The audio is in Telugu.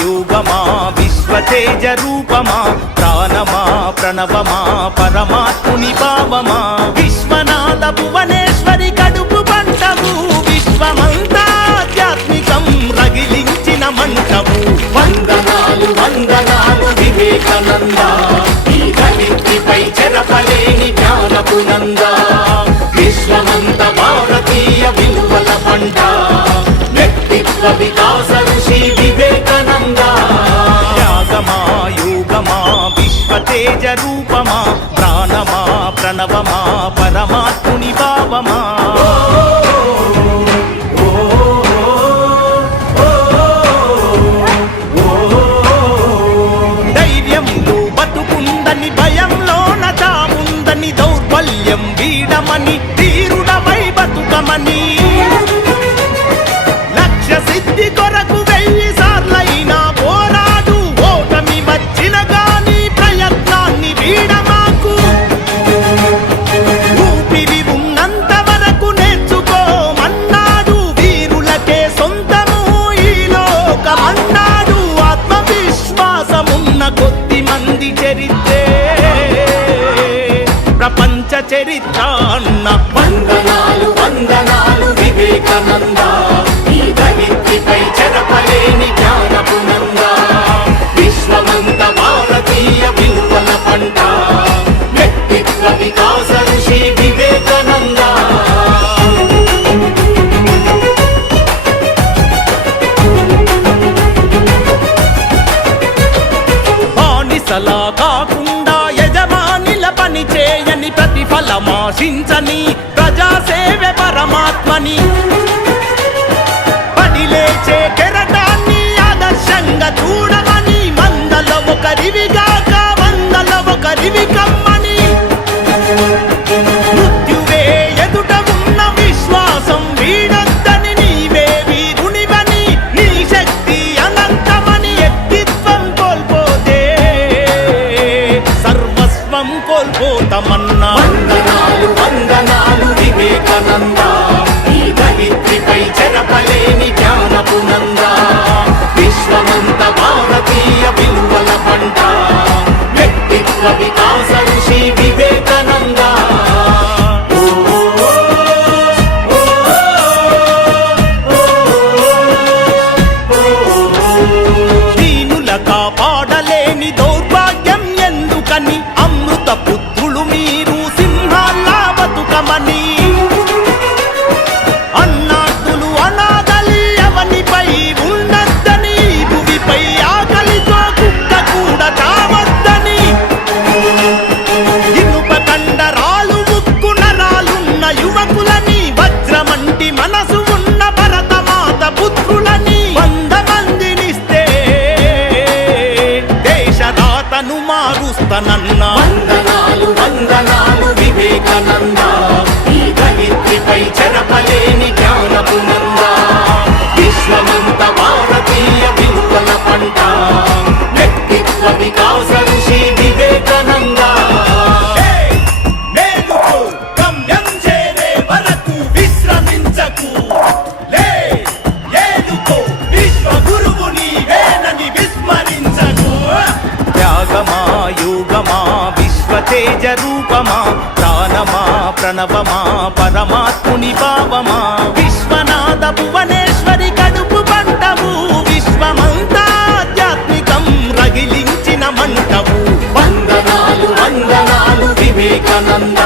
యోగమా విశ్వతేజ రూపమా ప్రాణమా ప్రణవమా పరమాత్ముని భావమా విశ్వనాథ భువనేశ్వరి కడుపు పంటవు విశ్వమంతా ఆధ్యాత్మికం రగిలించిన మంటవు వందనాలు వందనాలు వివేకానంద ఈ ధరిత్రిపై చెరపలేని జ్ఞానపు నంద విశ్వమంత భారతీయ విలువల పంట వ్యక్తిత్వ వికాస ఋషి వివేకానంద త్యాగమా యోగమా విశ్వతేజ రూపమా ప్రాణమా ప్రణవమా పరమాత్ముని భావమా ధైర్యంలో బతుకుందని భయంలోన చావుందని దౌర్బల్యం వీడమని తీరుడవై బతుకమని లక్ష్య సిద్ధి కొరకు 1000 సార్లైనా పోరాడు ఓటమి వచ్చిన గాని ప్రయత్నాన్ని వీడమాకు ఊపిరి ఉన్నంత వరకు నేర్చుకోమన్నాడు వీరులకే సొంతము ఈ లోకమన్నాడు ఆత్మవిశ్వాసమున్న కొద్ది మంది చరిత్రే ప్రపంచ చరిత్ర అన్న వందనాలు వందనాలు వివేకానంద ఈ ధరిత్రిపై చెరపలేని జ్ఞానపు నంద విశ్వమంత భారతీయ విలువల పంట వ్యక్తిత్వ వికాస ఋషి వివేకానంద బానిసలా కాకుండా యజమానిల పని చేయని ప్రతిఫలమాశించని ప్రజాసేవ పరమాత్మని పడిలేచే కెరటాన్ని ఆదర్శంగా చూడమని మందల ఒకరివిగాక వందల ఒకరివి కమ్మని మృత్యువే ఎదుట ఉన్న విశ్వాసం వీడొద్దని నీవే వీరునివని నీ శక్తి అనంతమని వ్యక్తిత్వం కోల్పోతే సర్వస్వం కోల్పోతామన్నా వందనాలు వందనాలు వివేకానంద ఈ ధరిత్రిపై చెరపలేని జ్ఞానపు నంద విశ్వమంత భారతీయ విలువల పంట వ్యక్తిత్వ వికాస ఋషి వివేకానంద దీనుల కాపాడలేని దౌర్భాగ్యం ఎందుకని అమృత పుత్రులు మీరు సింహాల్లా బతుకమని అన్నార్థులు అనాథలి అవనిపై ఉన్నద్దని భూమిపై ఆకలితో కుక్క కూడా చావద్దని ఇనుప కండరాలు ఉక్కు నరాలున్న యువకులని వజ్రమంటి మనసు ఉన్న భరతమాత పుత్రులని 100 మందినిస్తే దేశదాతను మారుస్తానన్నా వందనాలు వందనాలు వివేకానంద ఈ ధరిత్రిపై చెరపలేని జ్ఞానపు నంద విశ్వమంత భారతీయ విలువల పంట వ్యక్తిత్వ వికాస ఋషి వివేకానంద మేలుకో గమ్యం చేరే వరకు విశ్రమించకు లే ఏలుకో విశ్వ గురువు నీవేనని విస్మరించకు త్యాగమా యోగమా విశ్వతేజ రూపమా ప్రాణమా ప్రణవమా పరమాత్ముని భావమా విశ్వనాథ భువనేశ్వరి కడుపు పంటవు విశ్వమంతా ఆధ్యాత్మికం రగిలించిన మంటవు వందనాలు వందనాలు వివేకానంద